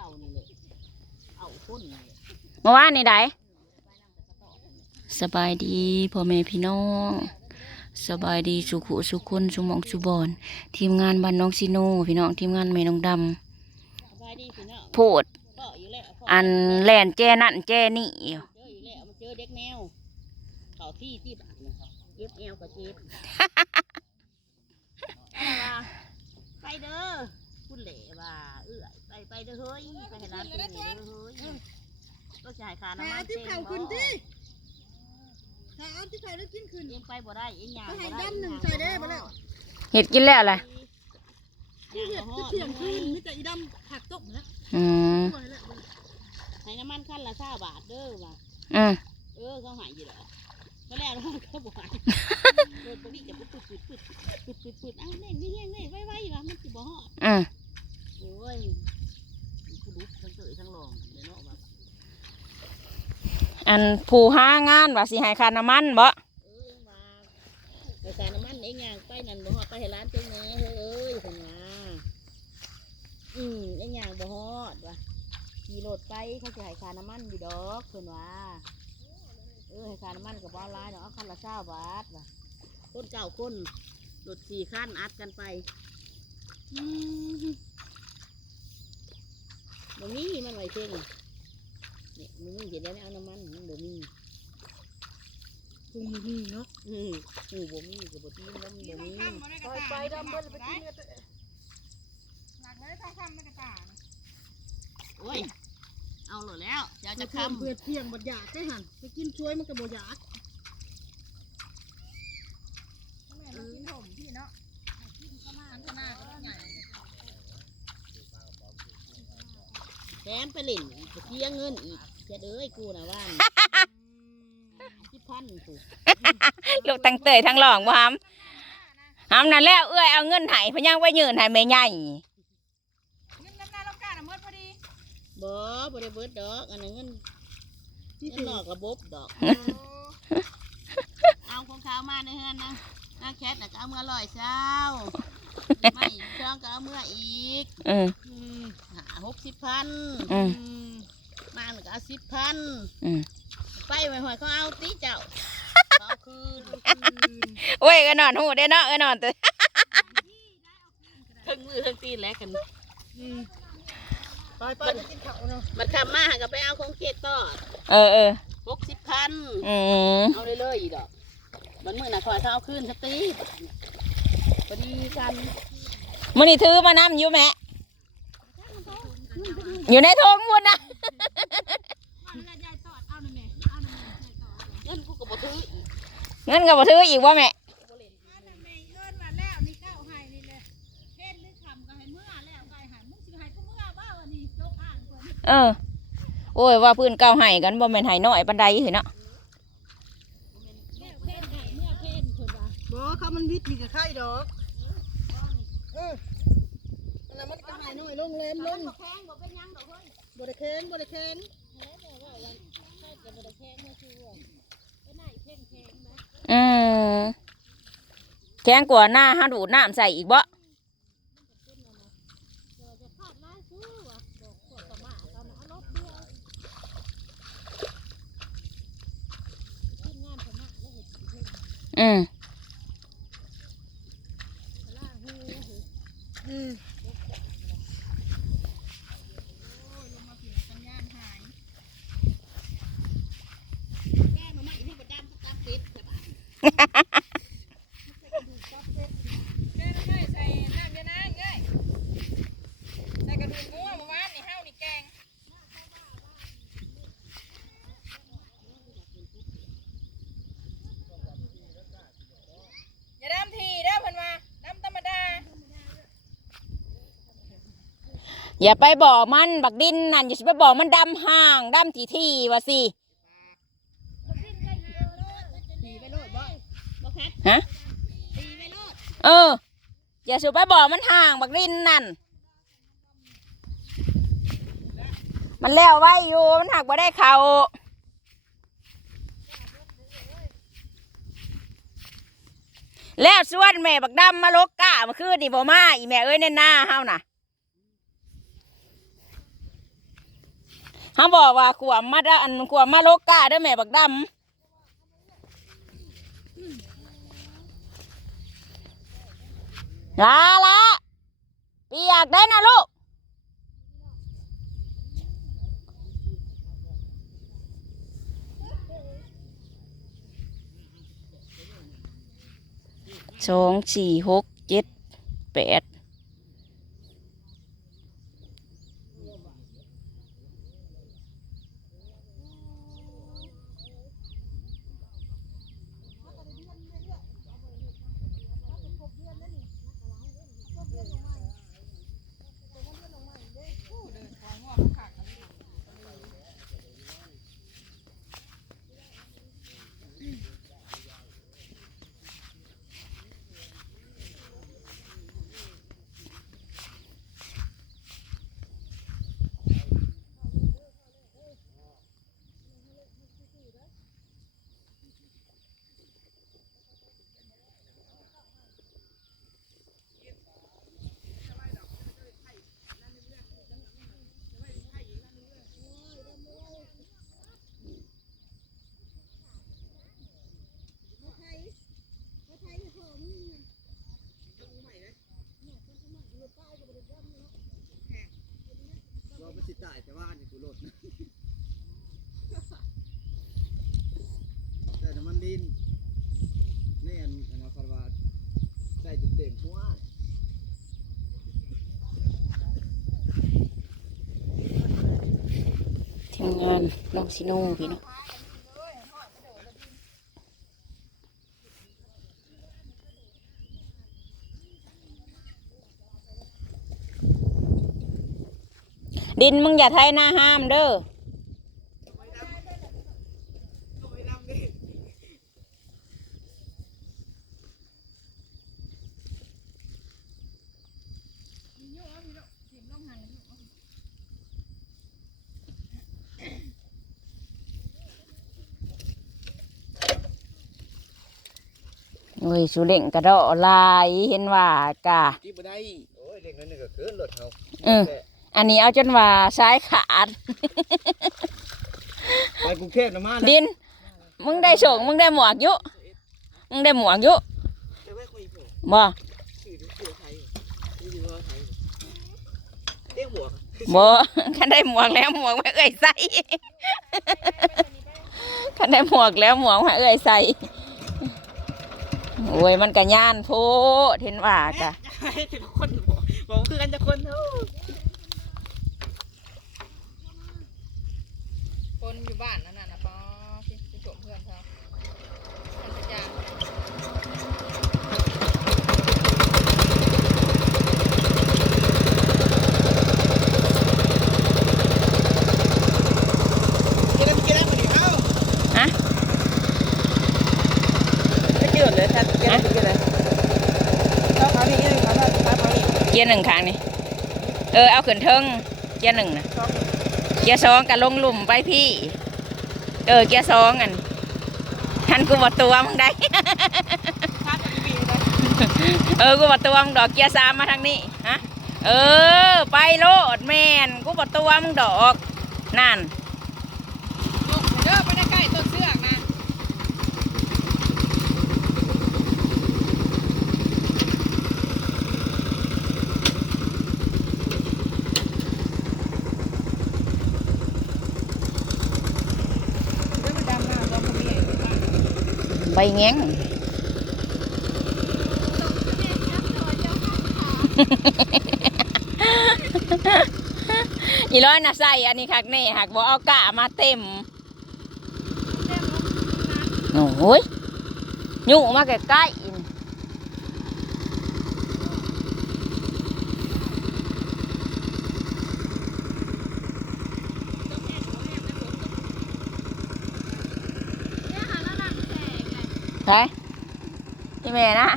ก่านี่เลยเอาคนนี่เมื่อวานนี่ไดสบายดีพ่อแม่พี่น้อง สบายดีสุขุสุขคนสุหมองสุบอน ทีมงานบ้านน้องซิโนพี่น้องทีมงานแม่น้องดสบายดีพี่น้องำโพด พ่ออยู่แล้วพ่ออันแล่นแจ้นั่นแจ้นี่เจออยู่แล้วมันเจอเด็กแนวเขาที่ที่บ้านนะเจ็บแอวกับเจ็บ เอาว่าไปเด้อ คุณเหล่ว่าเอื้อยไปไปเด้อเฮ้ยไปให้ร้านเป็นเด้อเฮ้ยก็จ่ายค่าน้ำหามันที่เต็มเข่าบ่ขึ้นที่หาเอาที่เข่าแล้วกินขึ้นเองไปบ่ได้เองยางก็ให้บ่ได้ดำหนึ่งใส่ได้บ่แล้วเห็ดกินแล้วแหละที่เห็ดที่เที่ยงคืนมีแต่อีดำผักตบนะอืมตัวนี่แหละให้น้ำมันขั้นละห้าบาทเด้อว่ะอืมเออเขาหายอยู่แล้ว ก็แล้วก็บ่หายโดนปกติจะปุ๊บปุ๊บปุ๊บปุ๊บปุ๊บปุ๊บปุ๊บอ้าวเล่นนี่เงี้ยเงี้ยไว้ไว้ว่ะมันสิบ่ฮอดอืมโอ้ยผู้ดุทั้งเตยทั้งรองเดี๋ยวเนาะว่าอันผู้หางานว่าสิให้ค่าน้ำมันบ่เอ้ยมานการน้ำมันเองย่างไปนั่นบ่ฮอดไปให้ร้านเจ้าแหน่เฮ้ยเอ้ยเพิ่นว่าอืมเองย่างบ่ฮอดว่ะขี่รถไปเขาสิให้ค่าน้ำมันอยู่ดอกเพิ่นว่า เออให้ค่าน้ำมันก็บ่หลายดอกเอาคันละ20บาทว่ะคนเก่าคนรถสี่คันอัดกันไปอืมบ่มีมันไว้เช่นเนี่ยมันมีเห็นแล้วเอาน้ำมันมันบ่มีคงมีเนาะอืมอืมบ่มีก็บ่ตีนแล้วมันบ่มีไปไปดำเบิ้ลไปกินกันหลักได้ทองคำในกระตาโอ้ย เอาหลดแล้วเดี๋ยวจะจะทำคำเพื่อเที่ยงบัดอยากได้หันไปกินช่วยมันก็บ่อยากแม่เรากินหอมพี่เนาะกินข้าวมาข้าวหน้าก็ใหญ่แถมไปเล่นอีกเสียเงินอีกเสียเด้ยกูนะว่านที่พันกูลูกตั้งเตยทั้งหลองบ่ฮัมฮัมนั่นแล้วเอื้อยเอาเงินให้พะยังไว้ยืนให้แม่ใหญ่ เงินน้ำหน้าเรากาน่ะเมื่อพอดี บ่บ่ได้เบิดดอก อันนั้นเงินที่เงินถือนอกระบบดอก เอาของเขามาในเฮือนนะนางแคทน่ะก็เอาเมื่อลอยเช้าไม่เช้าก็เอาเมื่ออีกอืมอืมหาหกสิบพันอืม มมาหนึ่งก็เอาสิบพันอืมไปไว้หอยเขาเอาตีเจ้าเขาเอาคืนโอ้ยก็นอนหูได้เนาะก็นอนตัว ทั้งมือทั้งตีนแล้วกัน ไปไปไปกินข้าวเนาะมันขับมาหาก็ไปเอาของเค้กต่อเออเออหกสิบพันอืมเอาเลยเลยๆอีดอกมันมือหน่ะคอยเขาเอาคืนสตีพอดีกันมันนี่ถือมานํอยู่แม่อยู่ในทงมุนนะเงินกูก็บ่ถืออีกเงินก็บ่ถืออีกว่าแม่ เพิ่นเออ โอ้ยว่าพื้นเก่าให้กันบ่แม่นให้น้อยปานใดเหรอเนาะบ่ข้าวมันวิทย์มีกับไข่ดอกเอออันนั้นมันก็ให้น้อยลงแรมลงแพงบ่เป็นหยังดอกเฮ้ยบ่ได้แค้นบ่ได้แค้นอืมแข็งกว่าหน้าห้าดูดน้ำใส่อีกบ่ อืม อืม แม่มาใหม่ที่ประจำก็ตัดติดแต่บาด แกงไใส่น้ำยานางเอ้ยใส่กระดูกงัวเมื่อวานนี่เฮานี่แกงอย่าดำทีเด้อเพิ่นว่าดำธรรมดา อย่าไปบอกมันบักดินนั่นอย่าสิไปบอกมันดำห่างดำทีที่ว่าสิฮะเออ อย่าสิไปบอกมันห่างบักดินนั่น มันแล้วไว้อยู่มันหักบ่ได้เขาแล้วส่วนแม่บักดำมาลกกะมาคือนี่บ่มาอีแม่เอ้ยในหน้าเฮาน่ะ เขาบอกว่าขวมาดะอันขวมมาโลกาเด้แม่บักดำลาละเปียกได้นะลูกสองสี่หกเจ็ดแปด เราไม่ติดจ่ายแต่ว่าอันนี้กูโหลดนะแต่น้ำมันดินนี่อันอันนั้นพันวาได้จุดเต็มหัว ทีม งานน้องสิโน่พี่เนาะดินมึงอย่าไทยหน้าห้ามเด้อ โอ้ยสุเล่งกระโดดลายเห็นว่ากะกี่บ่ได้โอ้ยเด็กนั้นนี่ก็เกินรถเขาเอออันนี้เอาจนว่าซ้ายขาดไปกรุงเทพนะมานะดิน มึงได้ส่งมึงได้หมวกอยุมึงได้หมวกอยุจะไม่คุยผมบ่ชื่อชื่อไทยนี่อยู่ว่าไทยเรียกหมวกบ่คันได้หมวกแล้วหมวกไม่เอ่ยใส่คันได้หมวกแล้วหมวกไม่เอ่ยใส่ โอ้ยมันกะย่านโพดเห็นว่ากะให้ถึงคนบอกบอกคือกันจะคนเท่าคนอยู่บ้านนั่นน่ะนะป้าพี่ไปชมเพื่อนเขาอันสักอย่าง กินได้กินได้มาดิเอ้า ฮะ ไม่เกี่ยวเลยท่านกินได้กินได้เขาเขานี่เขาเขาเขานี่ เกียร์หนึ่งครั้งนี่เออเอาขึ้นเทิงเกียร์หนึ่งนะเกียร์สองกะลงหลุมไปพี่ เออเกียร์สองอันทันกูบอตัวมึงได้ เออกูบอตัวมึงดอกเกียร์สามมาทางนี้ฮะเออ ไปโลดแมนกูบอตัวมึงดอกนั่น ลูกเด้อไปได้ใกล้ต้นเสือกนะ เดี๋ยวมันดำหน้าเราคนนี้เองว่า ใบแง้งอีร้อยน่ะใส่อันนี้คักแน่หักบ่เอากะมาเต็มโอ้ยยุ่งมาใกล้ๆอิน ใช่ที่แม่นะ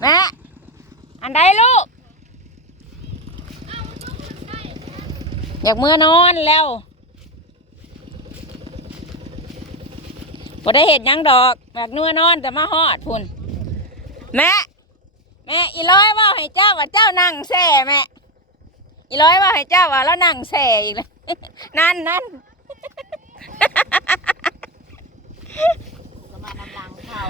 แม่ อันใดลูก อยากเมื่อนอนแล้วบ่ได้เห็ดยังดอกอยากเมื่อนอนแต่มาฮอดพุ่น แม่ แม่ อีร้อยว่าให้เจ้าว่าเจ้านั่งแส่แม่ อีร้อยว่าให้เจ้าว่าแล้วนั่งแส่อีกแล้วนั่นนั่น ก็มานำหลังเขา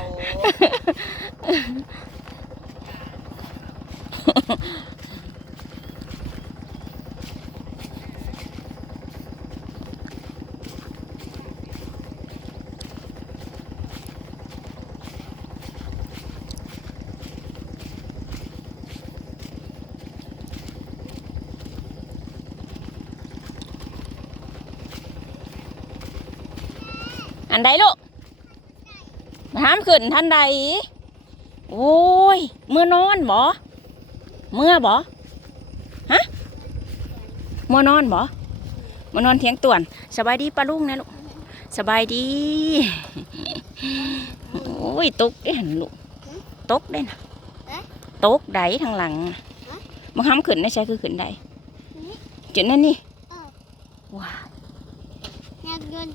อันใดลูก มาห้ามขึ้นท่านใดโอ้ย เมื่อนอนบ่เมื่อบ่ฮะเมื่อนอนบ่เมื่อนอนเทียงต่วน สบายดีปะลุงนะลูกสบายดีโอ้ยตกได้หันลูกตกได้นะตกไดทางหลังมาห้ามขึ้นได้ใช่คือขึ้นได้จุดนั่นนี่ว้าวอยากเงิน